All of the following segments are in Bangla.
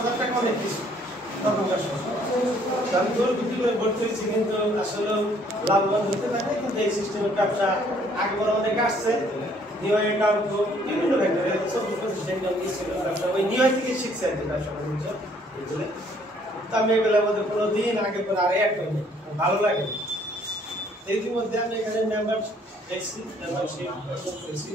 5,000 টাকা অনেক কিছু তখনকার সময়। আমি জোর বুদ্ধি করে ভর্তি হয়েছি, কিন্তু আসলে লাভবান হতে পারে। কিন্তু এই সিস্টেমের ব্যবসা আগে বড় অনেক আসছে, নিউইয়র্ক ইনকাম বিভিন্ন ফ্যাক্টরি 24-25 ইনকাম ছিল ব্যবসা, ওই নিউইয়র্ক থেকে শিখছে আর কি ব্যবসা বাণিজ্য এগুলো। তো আমি এগুলোর মধ্যে কোনো দিন আগে পরে আর এক হয়নি, ভালো লাগে। ইতিমধ্যে আমি এখানে মেম্বার দেখছি, মেম্বারশিপ করেছি,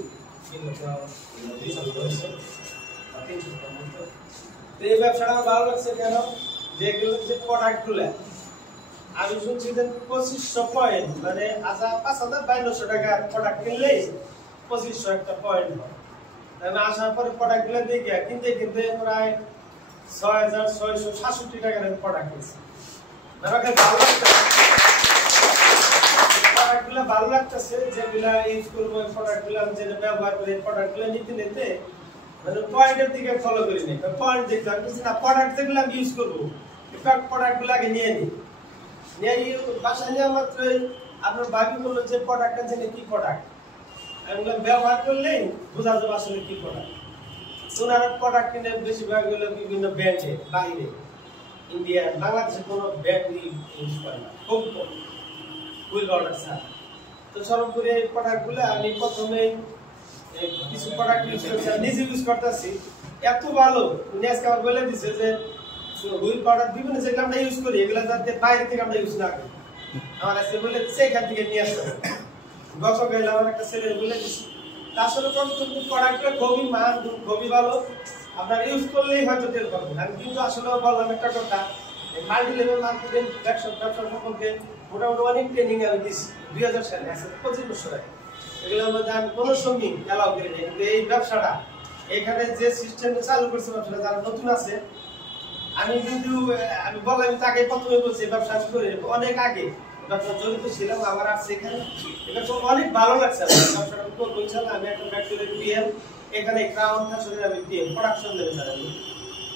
এই ব্যবসাটা আমার ভালো লাগছে কেন, যেগুলো যে প্রোডাক্টগুলো আমি শুনছি যে 2500 পয়েন্ট, মানে 5,000-5,200 টাকার প্রোডাক্ট কিনলেই 2500 একটা পয়েন্ট হয়। আমি আসার পরে প্রোডাক্টগুলো দেখে কিনতে কিনতে প্রায় 6,667 টাকার আমি প্রোডাক্ট কিনছি। আমাকে ভালো লাগছে, প্রোডাক্টগুলো ভালো লাগতেছে, যেগুলা ইউজ করবো প্রোডাক্টগুলো আমি যেটা ব্যবহার করি, প্রোডাক্টগুলো নিতে নিতে মানে পয়েন্টের দিকে ফলো করি নি, পয়েন্ট দেখতে আমি না প্রোডাক্ট যেগুলো আমি ইউজ করবো প্রোডাক্টগুলো আগে নিয়ে নিই, নিয়ে বাসায় নেওয়া মাত্রই আপনার ভাবি বললো যে প্রোডাক্টটা জেনে কি প্রোডাক্ট, আমি বললাম ব্যবহার করলেই বোঝা যাবে আসলে কি প্রোডাক্ট। ওনারা প্রোডাক্ট কিনে বেশিরভাগ হলো বিভিন্ন ব্র্যান্ডে, বাইরে ইন্ডিয়া বাংলাদেশে কোনো ব্র্যান্ড ইউজ করে না, খুব কম, উইল অর্ডার স্যার। তো সর্বোপরি এই প্রোডাক্টগুলো আমি প্রথমে কিছু প্রোডাক্ট ইউজ করছি, নিজে ইউজ করতেছি, এত ভালো উনি আজকে আমার বলে দিচ্ছে যে হুইল পাউডার বিভিন্ন যেগুলো আমরা ইউজ করি এগুলো যাতে বাইরে থেকে আমরা ইউজ না করি, আমার আজকে বলে দিচ্ছে এখান থেকে নিয়ে আসতে। গতকাল আমার একটা ছেলে বলে দিচ্ছি, আসলে প্রোডাক্টটা খুবই মান খুবই ভালো, আপনারা ইউজ করলেই হয়তো টের পাবেন। আমি কিন্তু আসলে বললাম একটা কথা, মাল্টি লেভেল মার্কেটিং ব্যবসা সম্পর্কে মোটামুটি অনেক ট্রেনিং আমি দিচ্ছি 2000 সালে, 25 বছর আগে। এগুলোর মধ্যে আমি কোনো সঙ্গী অ্যালাউ করি না, কিন্তু এই ব্যবসাটা এখানে যে সিস্টেমে চালু করছে ব্যবসাটা যারা নতুন আছে, আমি কিন্তু আমি বললাম তাকে প্রথমে বলছি ব্যবসা আমি করি অনেক আগে ব্যবসা জড়িত ছিলাম, আমার আসছে এখানে অনেক ভালো লাগছে। ব্যবসাটা করবো ইনশাল্লাহ। আমি একটা ফ্যাক্টরি পিএম, এখানে ক্রাউন ফ্যাক্টরি আমি পিএম প্রোডাকশন লেভেল আমি,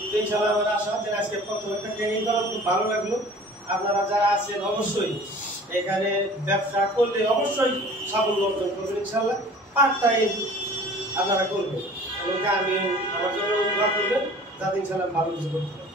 তো ইনশাল্লাহ আমার আশা যে আজকে প্রথম একটা ট্রেনিং করা খুব ভালো লাগলো। আপনারা যারা আছেন অবশ্যই এখানে ব্যবসা করলে অবশ্যই সাফল্য অর্জন করবেন ইনশাল্লাহ। পার্ট টাইম আপনারা করবেন এবং আমি আমার জন্য দোয়া করবেন যাতে ইনশাল্লাহ ভালো কিছু করতে পারি।